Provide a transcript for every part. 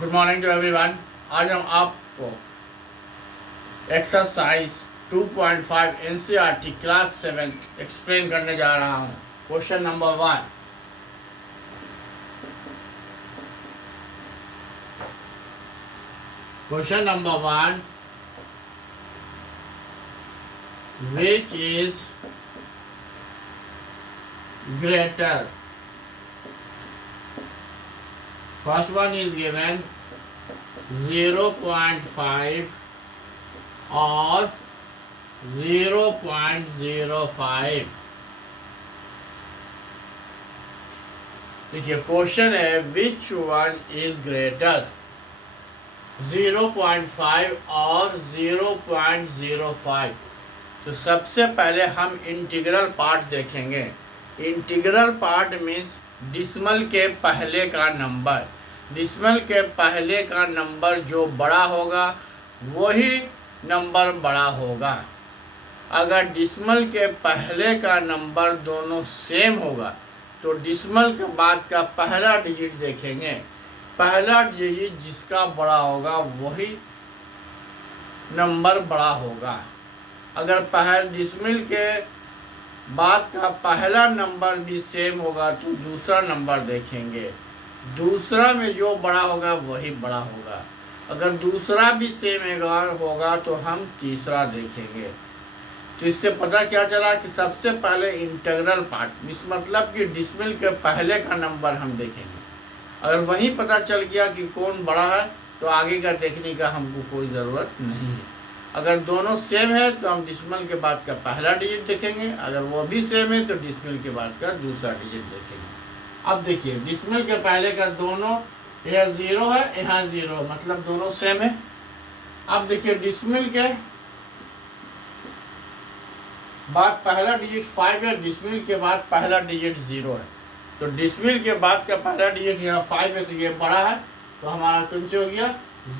Good morning to everyone. आज हम आपको एक्सरसाइज 2.5 एनसीईआरटी क्लास 7 एक्सप्लेन करने जा रहा हूँ। Question number 1। Question number 1, which is greater? First one is given 0.5 और 0.05। देखिए क्वेश्चन है विच वन इज ग्रेटर, 0.5 और 0.05। तो सबसे पहले हम इंटीग्रल पार्ट देखेंगे। इंटीग्रल पार्ट मीन्स डिस्मल के पहले का नंबर। डिस्मल के पहले का नंबर जो बड़ा होगा वही नंबर बड़ा होगा। अगर डिस्मल के पहले का नंबर दोनों सेम होगा तो डिस्मल के बाद का पहला डिजिट देखेंगे। पहला डिजिट जिसका बड़ा होगा वही नंबर बड़ा होगा। अगर डिस्मल के बाद का पहला नंबर भी सेम होगा तो दूसरा नंबर देखेंगे। दूसरा में जो बड़ा होगा वही बड़ा होगा। अगर दूसरा भी सेम होगा तो हम तीसरा देखेंगे। तो इससे पता क्या चला कि सबसे पहले इंटीग्रल पार्ट, इस मतलब कि डिस्मल के पहले का नंबर हम देखेंगे। अगर वही पता चल गया कि कौन बड़ा है तो आगे का देखने का हमको कोई ज़रूरत नहीं है। अगर दोनों सेम है तो हम डिस्मल के बाद का पहला डिजिट देखेंगे। अगर वो भी सेम है तो डिस्मल के बाद का दूसरा डिजिट देखेंगे। अब देखिए डिस्मल के पहले का दोनों, यह 0 है, यहाँ 0, मतलब दोनों सेम है। अब देखिए डिस्मल के बाद पहला डिजिट 5 है, डिस्मल के बाद पहला डिजिट 0 है। तो डिस्मल के बाद का पहला डिजिट यहाँ 5 है तो ये बड़ा है, तो हमारा कौन से हो गया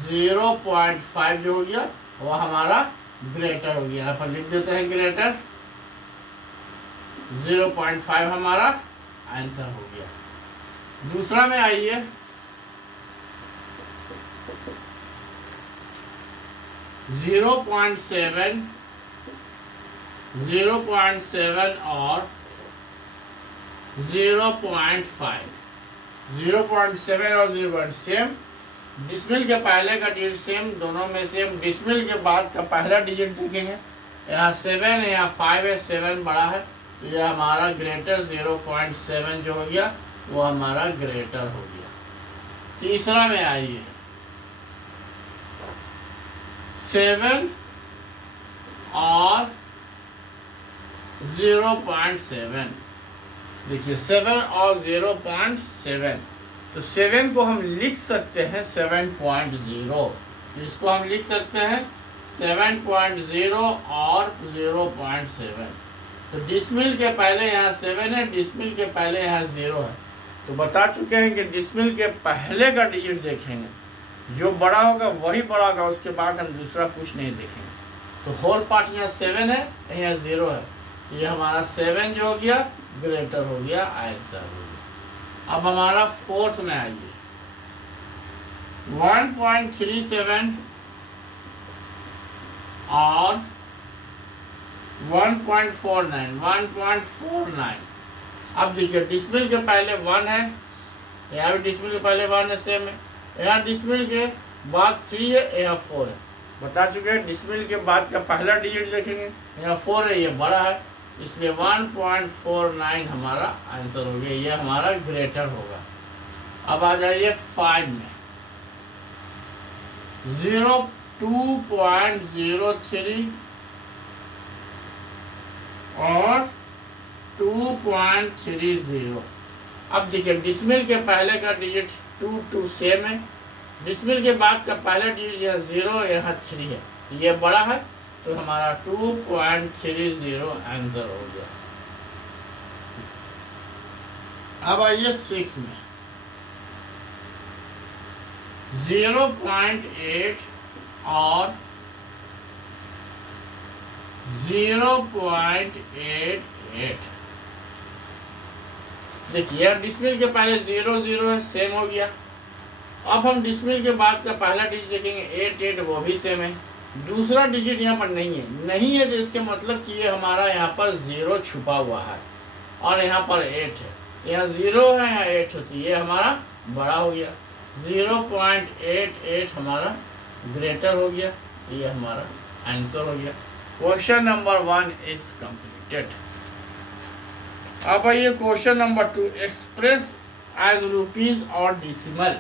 0.5 जो हो गया वो हमारा ग्रेटर हो गया। यहाँ पर लिख देते हैं ग्रेटर, 0.5 हमारा आंसर हो गया। दूसरा में आइए, जीरो पॉइंट सेवन और 0.5। 0.7 और 0. सेम। डिस्मल के पहले का डिजिट सेम, दोनों में सेम। डिस्मल के बाद का पहला डिजिट देखेंगे, यहाँ 7 है, यहाँ 5 है, 7 बड़ा है तो यह हमारा ग्रेटर 0.7 जो हो गया वो हमारा ग्रेटर हो गया। तीसरा में आइए, 7 और 0.7। देखिए 7 और 0.7, तो 7 को हम लिख सकते हैं 7.0। इसको हम लिख सकते हैं 7.0 और 0.7। तो डिस्मल के पहले यहाँ 7 है, डिस्मल के पहले यहाँ 0 है। तो बता चुके हैं कि डिस्मल के पहले का डिजिट देखेंगे, जो बड़ा होगा वही बड़ा होगा, उसके बाद हम दूसरा कुछ नहीं देखेंगे। तो होल पार्ट यहाँ 7 है, यहाँ 0 है, तो ये हमारा 7 जो हो गया ग्रेटर हो गया, आंसर हो गया। अब हमारा फोर्थ में आइए, 1.37 और 1.49। अब देखिए डिस्मल के पहले 1 है, यहाँ भी डिस्मल के पहले 1 है, सेम है। यहाँ डिस्मल के बाद 3 है, यहाँ 4 है। बता चुके हैं डिस्मल के बाद का पहला डिजिट देखेंगे, यहाँ 4 है, ये बड़ा है, इसलिए 1.49 हमारा आंसर हो गया, ये हमारा ग्रेटर होगा। अब आ जाइए 5 में, 2.03 और 2.30। अब देखिए डिस्मल के पहले का डिजिट 2 सेम है, डिस्मल के बाद का पहला डिजिट यहाँ 0, यहाँ 3 है, ये बड़ा है, तो हमारा 2.30 आंसर हो गया। अब आइए 6 में, 0.8 और 0.88। देखिए डिस्मल के पहले 0 0 है, सेम हो गया। अब हम डिसमिल के बाद का पहला डिजिट देखेंगे 88, वो भी सेम है। दूसरा डिजिट यहाँ पर नहीं है तो इसके मतलब कि ये हमारा यहाँ पर 0 छुपा हुआ है और यहाँ पर 8 है। यहाँ 0 है, यहाँ 8 होती है, ये हमारा बड़ा हो गया। 0.88 हमारा ग्रेटर हो गया, ये हमारा आंसर हो गया। Question number 1 is completed. अब आइए question number 2, express as rupees और डिसिमल।